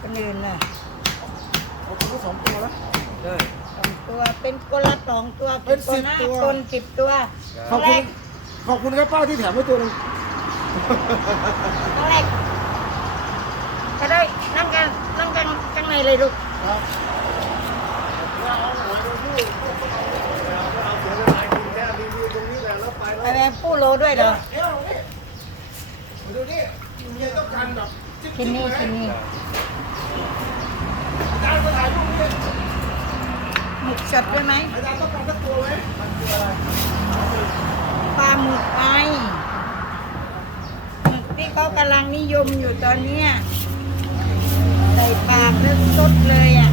คนอื่นน่ะเอาตัวละสองตัวนะใช่สองตัวเป็นคนละสองตัวเป็นคนสิบห้าตัว คนสิบตัวขอบคุณขอบคุณครับป้าที่แถมให้ตัวหนึงตอนแรกก็ได้นั่งกันนั่งกันข้างในเลยลูกครับว่าเอาหวยมาพูดเอาเสียเวลากินแค่รีวิวตรงนี้แหละแล้วไปไปแล้วแม่ปูโลด้วยเหรอเอ้านี่มาดูนี่เมียต้องการแบบจิ๊บกินนี่กินนี่ หมึกสดด้วยไหมอาจารย์ต้องการสักตัวไหมมันตัวอะไรปลาหมึกไอหมึกที่เขากำลังนิยมอยู่ตอนนี้ใส่ปากแล้วสดเลยอะ